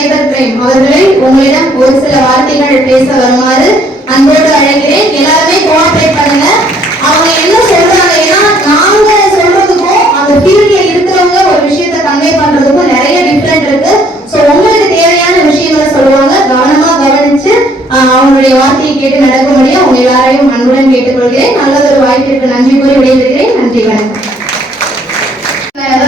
Cyber crime அவர்களை உங்களிடம் ஒரு சில வார்த்தைகள் பேச வருமாறு அன்போடு அழைக்கிறேன். எல்லாருமே கோஆபரேட் பண்ணுங்க. அவங்க என்ன சொல்றாங்க, ஏன்னா நாங்க சொல்றதுக்கும் அந்த ஃபீல்ட்ல இருக்கிறவங்க ஒரு விஷயத்தை கன்வே பண்றதுக்கும் நிறைய டிஃபரெண்ட் இருக்கு. ஸோ உங்களுக்கு தேவையான விஷயங்களை சொல்லுவாங்க. கவனமா கவனிச்சு அவங்களுடைய வார்த்தையை கேட்டு நடக்க முடியும். உங்க எல்லாரையும் அன்புடன் கேட்டுக்கொள்கிறேன். நல்லதொரு வாய்ப்பிற்கு நன்றி கூறி விடைபெறுகிறேன். நன்றி, வணக்கம்.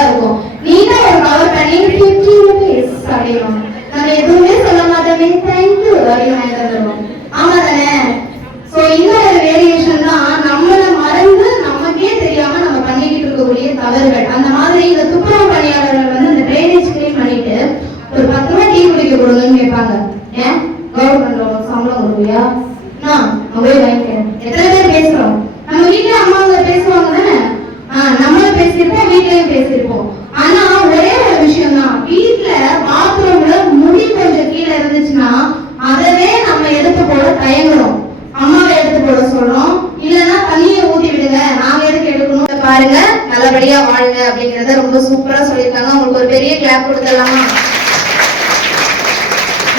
இருக்கும் நீங்க ஒரு கவர் பண்ணி 50 rupees அப்படியும் நம்ம எதுவுமே சொல்ல மாட்டோமே, தேங்க்யூ அப்படின்னு. ஆமா தானே? சோ இந்த ஒரு வேரியேஷன் தான் நம்மள மறந்து நமக்கே தெரியாம நம்ம பண்ணிக்கிட்டு இருக்கக்கூடிய தவறுகள். அந்த மாதிரி இந்த துப்புரவு பணியாளர்கள் வந்து இந்த ட்ரைனேஜ் கிளீன் பண்ணிட்டு ஒரு 10 ரூபாய் டீ குடிக்க கொடுங்கன்னு கேட்பாங்க. ஏன் கவர்மெண்ட் சம்பளம் கொடுப்பியா? நான் அப்படியே வாங்கிக்கிறேன். எத்தனை பேர் பேசுறோம்? நம்ம வீட்டுல அம்மாங்க பேசுவாங்க தானே, நம்மளும் பேசியிருப்போம், வீட்லயும் பேசியிருப்போம். ஆனா ஒரே ஒரு விஷயம் தான், வீட்டுல பாத்ரூம்ல முடி கொஞ்சம் கீழே இருந்துச்சுன்னா அதவே நம்ம எடுத்து போட தயங்குறோம். அம்மாவை எடுத்து போட சொல்றோம், இல்லைன்னா தண்ணியை ஊத்தி விடுங்க, நாங்க எதுக்கு எடுக்கணும். பாருங்க, நல்லபடியா வாழுங்க அப்படிங்கறத ரொம்ப சூப்பரா சொல்லியிருக்காங்க. உங்களுக்கு ஒரு பெரிய கிளாப் கொடுத்துடலாமா?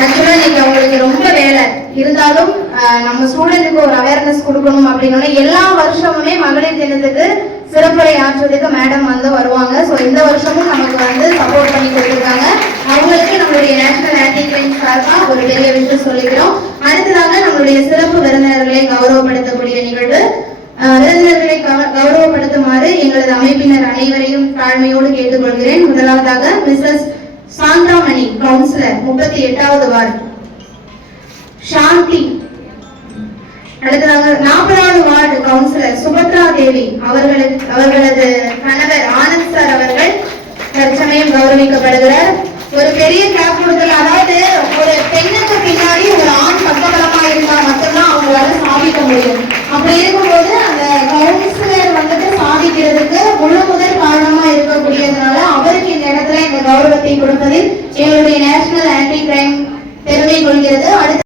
ஆக்சுவலா நீங்க அவங்களுக்கு ரொம்ப வேலை இருந்தாலும் நம்ம ஸ்டூடெண்ட்டுக்கு ஒரு அவேர்னஸ் கொடுக்கணும் அப்படின்னா எல்லா வருஷமுமே மகளிர் தினத்துக்கு சிறப்புரை ஆற்றுவதற்கு மேடம் வந்து வருவாங்க. ஸோ இந்த வருஷமும் நமக்கு வந்து சப்போர்ட் பண்ணி கொடுத்துருக்காங்க. அவங்களுக்கு நம்மளுடைய நேஷனல் ஆன்டி கிரைம் சார்பாக ஒரு பெரிய விஷயம் சொல்லிக்கிறோம். அடுத்ததாக நம்மளுடைய சிறப்பு விருந்தினர்களை கௌரவப்படுத்தக்கூடிய நிகழ்வு. விருந்தினர்களை கௌரவப்படுத்துமாறு எங்களது அமைப்பினர் அனைவரையும் தாழ்மையோடு கேட்டுக்கொள்கிறேன். முதலாவதாக மிஸ்ஸஸ் சாந்தாமணி, கவுன்சிலர் 38வது வார்டு. சாந்தி. அடுத்ததாக 40வது வார்டு கவுன்சிலர்